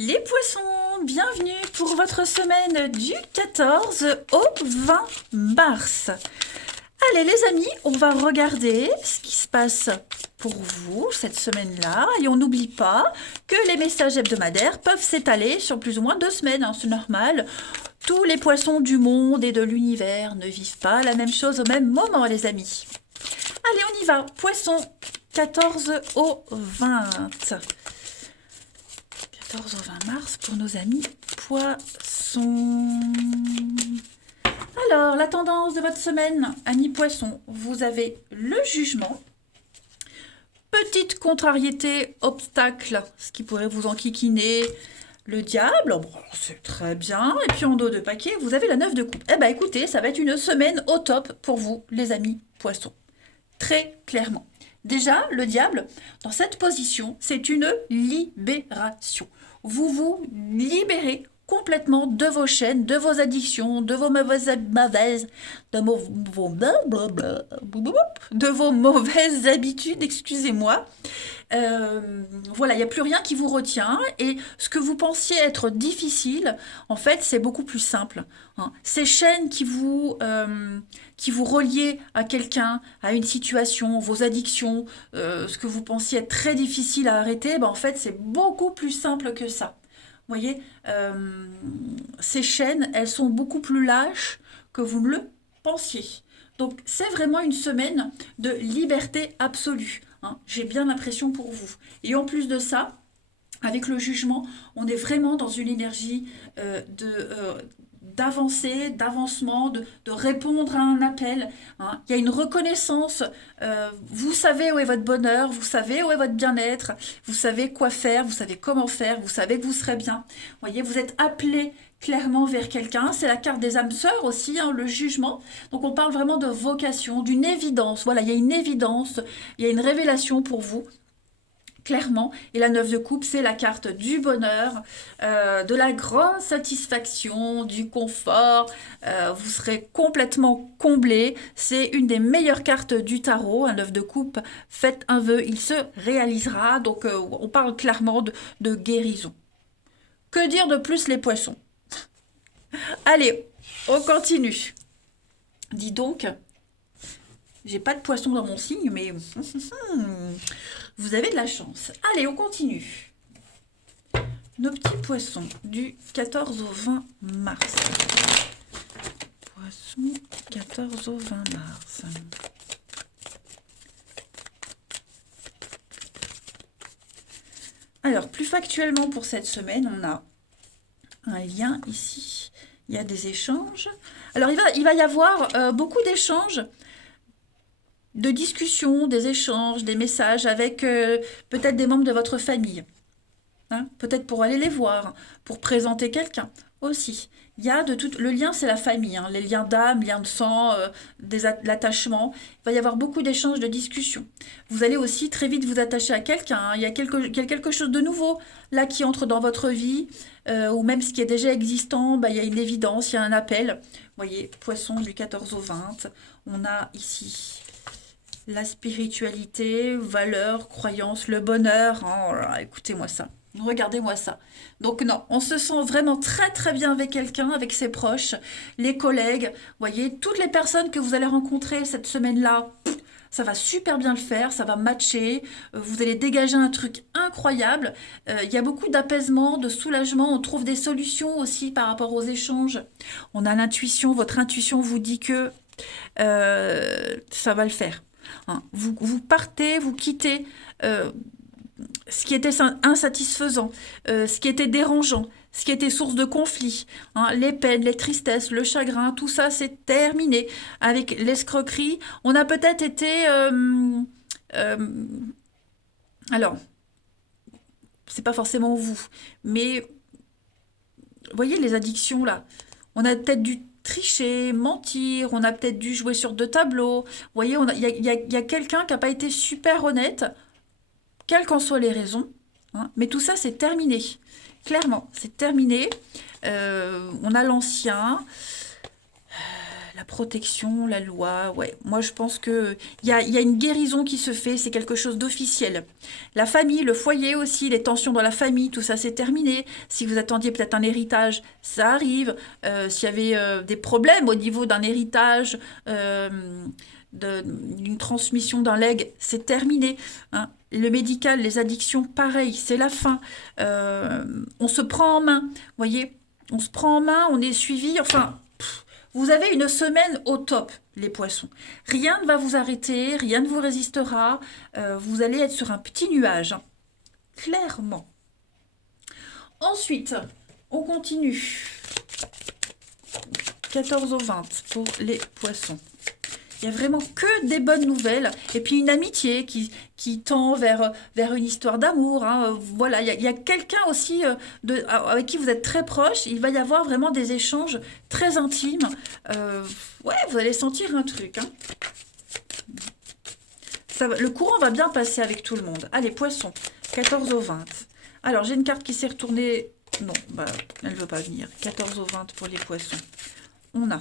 Les poissons, bienvenue pour votre semaine du 14 au 20 mars. Allez les amis, on va regarder ce qui se passe pour vous cette semaine-là. Et on n'oublie pas que les messages hebdomadaires peuvent s'étaler sur plus ou moins 2 semaines, hein, c'est normal. Tous les poissons du monde et de l'univers ne vivent pas la même chose au même moment les amis. Allez, on y va. Poisson, 14 au 20. 14 au 20 mars pour nos amis poissons. Alors, la tendance de votre semaine, amis poissons, vous avez le jugement. Petite contrariété, obstacle, ce qui pourrait vous enquiquiner. Le diable, bon, c'est très bien. Et puis en dos de paquet, vous avez la 9 de coupe. Eh bien écoutez, ça va être une semaine au top pour vous, les amis poissons. Très clairement. Déjà, le diable, dans cette position, c'est une libération. Vous vous libérez complètement de vos chaînes, de vos addictions, de vos mauvaises habitudes, excusez-moi. Voilà, il n'y a plus rien qui vous retient et ce que vous pensiez être difficile, en fait, c'est beaucoup plus simple. Hein. Ces chaînes qui vous reliaient à quelqu'un, à une situation, vos addictions, ce que vous pensiez être très difficile à arrêter, en fait, c'est beaucoup plus simple que ça. Vous voyez, ces chaînes, elles sont beaucoup plus lâches que vous ne le pensiez. Donc, c'est vraiment une semaine de liberté absolue. Hein. J'ai bien l'impression pour vous. Et en plus de ça, avec le jugement, on est vraiment dans une énergie d'avancer, d'avancement, de répondre à un appel. Hein. Il y a une reconnaissance. Vous savez où est votre bonheur, vous savez où est votre bien-être, vous savez quoi faire, vous savez comment faire, vous savez que vous serez bien. Vous voyez, vous êtes appelé clairement vers quelqu'un. C'est la carte des âmes sœurs aussi, hein, le jugement. Donc on parle vraiment de vocation, d'une évidence. Voilà, il y a une évidence, il y a une révélation pour vous. Clairement, et la 9 de coupe, c'est la carte du bonheur, de la grande satisfaction, du confort, vous serez complètement comblé, c'est une des meilleures cartes du tarot, un 9 de coupe, faites un vœu, il se réalisera, donc on parle clairement de guérison. Que dire de plus les poissons? Allez, on continue. Dis donc, j'ai pas de poisson dans mon signe, mais vous avez de la chance. Allez, on continue. Nos petits poissons du 14 au 20 mars. Poissons 14 au 20 mars. Alors, plus factuellement pour cette semaine, on a un lien ici. Il y a des échanges. Alors, il va y avoir beaucoup d'échanges, de discussions, des échanges, des messages avec peut-être des membres de votre famille. Hein, peut-être pour aller les voir, pour présenter quelqu'un aussi. Il y a de tout. Le lien, c'est la famille, hein, les liens d'âme, liens de sang, l'attachement. Il va y avoir beaucoup d'échanges, de discussions. Vous allez aussi très vite vous attacher à quelqu'un. Hein. Il y a quelque chose de nouveau là qui entre dans votre vie, ou même ce qui est déjà existant, il y a une évidence, il y a un appel. Vous voyez, poisson du 14 au 20. On a ici la spiritualité, valeurs, croyances, le bonheur. Oh là là, écoutez-moi ça. Regardez-moi ça. Donc non, on se sent vraiment très très bien avec quelqu'un, avec ses proches, les collègues. Voyez, toutes les personnes que vous allez rencontrer cette semaine-là, ça va super bien le faire, ça va matcher. Vous allez dégager un truc incroyable. Il y a beaucoup d'apaisement, de soulagement. On trouve des solutions aussi par rapport aux échanges. On a l'intuition, votre intuition vous dit que ça va le faire. Hein. Vous partez, vous quittez ce qui était insatisfaisant, ce qui était dérangeant, ce qui était source de conflit, hein, les peines, les tristesses, le chagrin, tout ça c'est terminé. Avec l'escroquerie, on a peut-être été... alors, c'est pas forcément vous, mais voyez les addictions là, on a peut-être dû tricher, mentir, on a peut-être dû jouer sur 2 tableaux. Vous voyez, il y a quelqu'un qui n'a pas été super honnête, quelles qu'en soient les raisons, hein, mais tout ça, c'est terminé. Clairement, c'est terminé. On a l'ancien, La protection, la loi, ouais. Moi, je pense que il y a une guérison qui se fait, c'est quelque chose d'officiel. La famille, le foyer aussi, les tensions dans la famille, tout ça, c'est terminé. Si vous attendiez peut-être un héritage, ça arrive. S'il y avait des problèmes au niveau d'un héritage, euh, d'une transmission d'un legs, c'est terminé, hein. Le médical, les addictions, pareil, c'est la fin. On se prend en main, voyez, on se prend en main, on est suivi, enfin, vous avez une semaine au top, les poissons. Rien ne va vous arrêter, rien ne vous résistera, vous allez être sur un petit nuage, hein, clairement. Ensuite, on continue. 14 au 20 pour les poissons. Il n'y a vraiment que des bonnes nouvelles. Et puis une amitié qui tend vers une histoire d'amour, hein. Voilà, il y a quelqu'un aussi avec qui vous êtes très proche. Il va y avoir vraiment des échanges très intimes. Ouais, vous allez sentir un truc, hein. Le courant va bien passer avec tout le monde. Allez, poissons, 14 au 20. Alors, j'ai une carte qui s'est retournée. Non, bah, elle ne veut pas venir. 14 au 20 pour les poissons. On a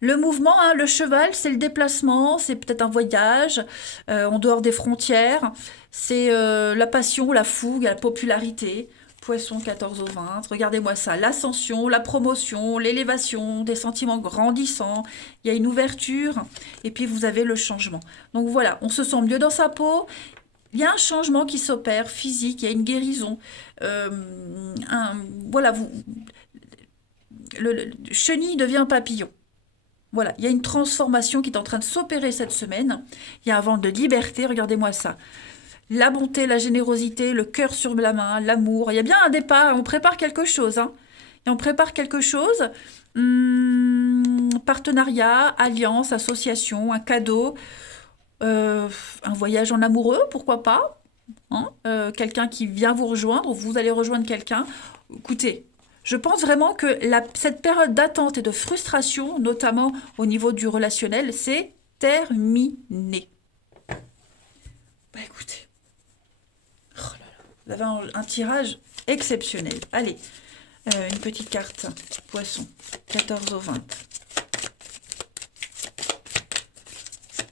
le mouvement, hein, le cheval, c'est le déplacement, c'est peut-être un voyage en dehors des frontières, c'est la passion, la fougue, la popularité. Poisson 14 au 20, regardez-moi ça, l'ascension, la promotion, l'élévation, des sentiments grandissants, il y a une ouverture, et puis vous avez le changement. Donc voilà, on se sent mieux dans sa peau, il y a un changement qui s'opère, physique, il y a une guérison. Voilà, le chenille devient papillon. Voilà, il y a une transformation qui est en train de s'opérer cette semaine. Il y a un vent de liberté, regardez-moi ça. La bonté, la générosité, le cœur sur la main, l'amour. Il y a bien un départ, on prépare quelque chose, hein. Et on prépare quelque chose. Partenariat, alliance, association, un cadeau, un voyage en amoureux, pourquoi pas, hein. Quelqu'un qui vient vous rejoindre, ou vous allez rejoindre quelqu'un. Écoutez, je pense vraiment que cette période d'attente et de frustration, notamment au niveau du relationnel, c'est terminé. Bah écoutez, oh là là, vous avez un tirage exceptionnel. Allez, une petite carte, poisson, 14 au 20.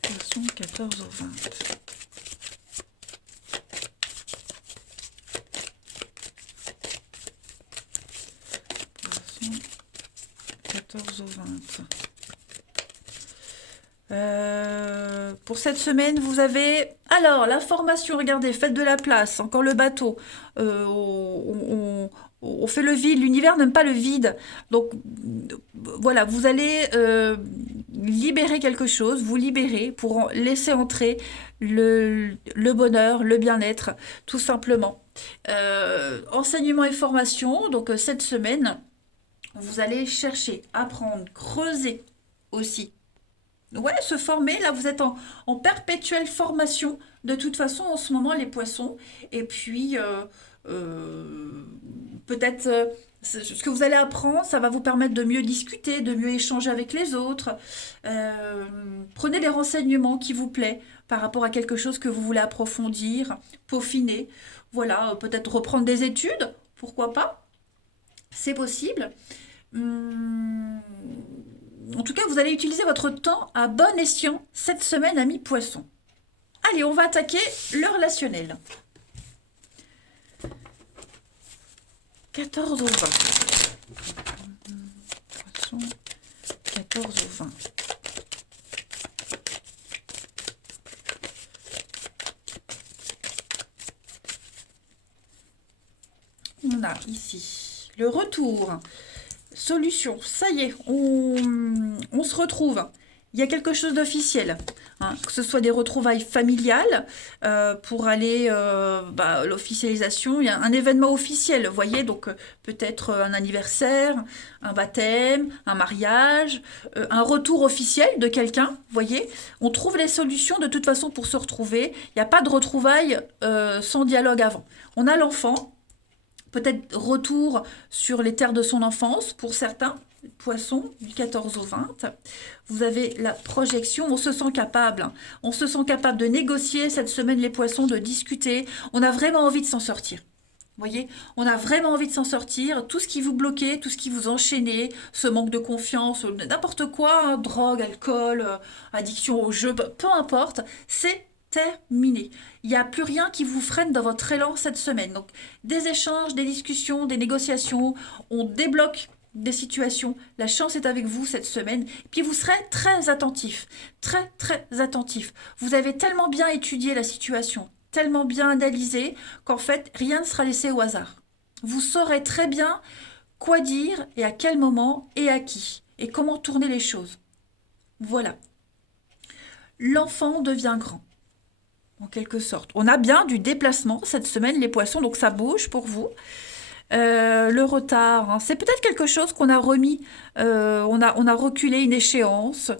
Poisson, 14 au 20. 14 au 20. Pour cette semaine, vous avez... Alors, la formation, regardez, faites de la place, encore le bateau. On fait le vide, l'univers n'aime pas le vide. Donc, voilà, vous allez libérer quelque chose, vous libérer pour laisser entrer le bonheur, le bien-être, tout simplement. Enseignement et formation, donc cette semaine... Vous allez chercher, apprendre, creuser aussi. Ouais, se former, là vous êtes en perpétuelle formation de toute façon en ce moment les poissons. Et puis peut-être ce que vous allez apprendre, ça va vous permettre de mieux discuter, de mieux échanger avec les autres. Prenez les renseignements qui vous plaît par rapport à quelque chose que vous voulez approfondir, peaufiner. Voilà, peut-être reprendre des études, pourquoi pas? C'est possible. En tout cas, vous allez utiliser votre temps à bon escient cette semaine, amis poissons. Allez, on va attaquer le relationnel. 14 au 20. Poisson, 14 au 20. On a ici le retour. Solution, ça y est, on se retrouve. Il y a quelque chose d'officiel, hein, que ce soit des retrouvailles familiales pour aller l'officialisation. Il y a un événement officiel, vous voyez, donc peut-être un anniversaire, un baptême, un mariage, un retour officiel de quelqu'un, vous voyez. On trouve les solutions de toute façon pour se retrouver. Il n'y a pas de retrouvailles sans dialogue avant. On a l'enfant. Peut-être retour sur les terres de son enfance pour certains, poissons, du 14 au 20. Vous avez la projection, on se sent capable. Hein. On se sent capable de négocier cette semaine les poissons, de discuter. On a vraiment envie de s'en sortir. Vous voyez, on a vraiment envie de s'en sortir. Tout ce qui vous bloquait, tout ce qui vous enchaînait, ce manque de confiance, n'importe quoi, hein, drogue, alcool, addiction au jeu, peu importe, c'est terminé. Il n'y a plus rien qui vous freine dans votre élan cette semaine. Donc, des échanges, des discussions, des négociations, on débloque des situations. La chance est avec vous cette semaine. Puis vous serez très attentif, très très attentif. Vous avez tellement bien étudié la situation, tellement bien analysé qu'en fait, rien ne sera laissé au hasard. Vous saurez très bien quoi dire et à quel moment et à qui et comment tourner les choses. Voilà. L'enfant devient grand, en quelque sorte. On a bien du déplacement cette semaine, les poissons, donc ça bouge pour vous. Le retard, hein, c'est peut-être quelque chose qu'on a remis, on a reculé une échéance.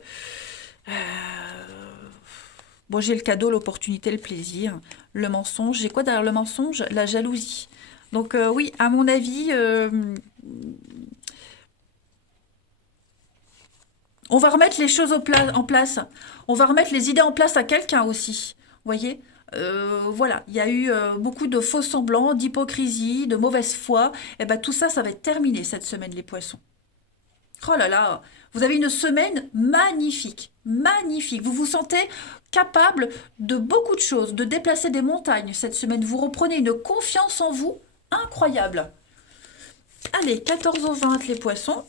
Euh, Bon, j'ai le cadeau, l'opportunité, le plaisir, le mensonge. J'ai quoi derrière le mensonge? La jalousie. Donc oui, à mon avis, on va remettre les choses en place. On va remettre les idées en place à quelqu'un aussi. Vous voyez? Voilà, il y a eu beaucoup de faux semblants, d'hypocrisie, de mauvaise foi. Et ben tout ça, ça va être terminé cette semaine, les poissons. Oh là là, vous avez une semaine magnifique, magnifique. Vous vous sentez capable de beaucoup de choses, de déplacer des montagnes cette semaine. Vous reprenez une confiance en vous incroyable. Allez, 14 au 20 les poissons.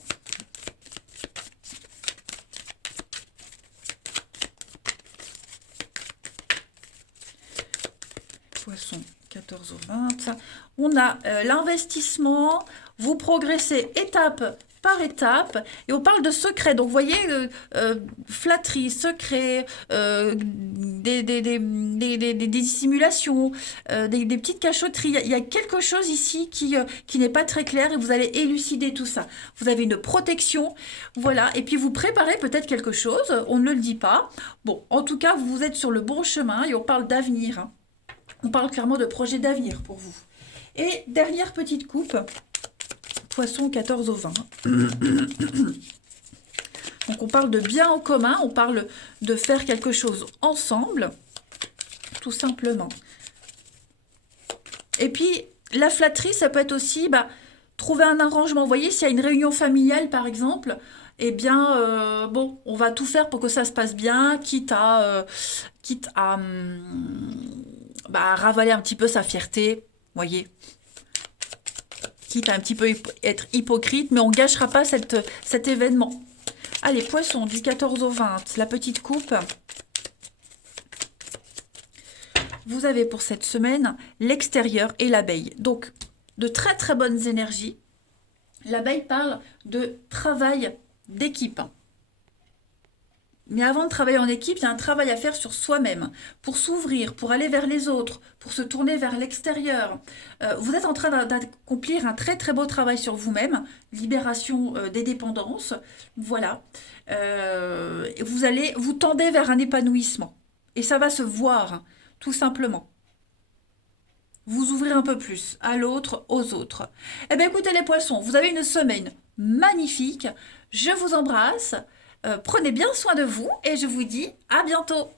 Poissons, 14 au 20. On a l'investissement. Vous progressez étape par étape et on parle de secret. Donc, vous voyez, flatterie, secret, des dissimulations, des petites cachotteries. Il y a quelque chose ici qui n'est pas très clair et vous allez élucider tout ça. Vous avez une protection, voilà, et puis vous préparez peut-être quelque chose, on ne le dit pas. Bon, en tout cas, vous êtes sur le bon chemin et on parle d'avenir, hein. On parle clairement de projet d'avenir pour vous. Et dernière petite coupe, poisson 14 au 20. Donc on parle de bien en commun, on parle de faire quelque chose ensemble, tout simplement. Et puis la flatterie, ça peut être aussi trouver un arrangement. Vous voyez, s'il y a une réunion familiale par exemple, eh bien, bon, on va tout faire pour que ça se passe bien, quitte à ravaler un petit peu sa fierté, vous voyez, quitte à un petit peu être hypocrite, mais on ne gâchera pas cet événement. Allez, poisson, du 14 au 20, la petite coupe. Vous avez pour cette semaine l'extérieur et l'abeille. Donc, de très très bonnes énergies. L'abeille parle de travail d'équipe. Mais avant de travailler en équipe, il y a un travail à faire sur soi-même, pour s'ouvrir, pour aller vers les autres, pour se tourner vers l'extérieur. Vous êtes en train d'accomplir un très très beau travail sur vous-même, libération des dépendances, voilà. Vous tendez vers un épanouissement. Et ça va se voir, hein, tout simplement. Vous ouvrir un peu plus à l'autre, aux autres. Eh bien écoutez les poissons, vous avez une semaine magnifique. Je vous embrasse. Prenez bien soin de vous et je vous dis à bientôt.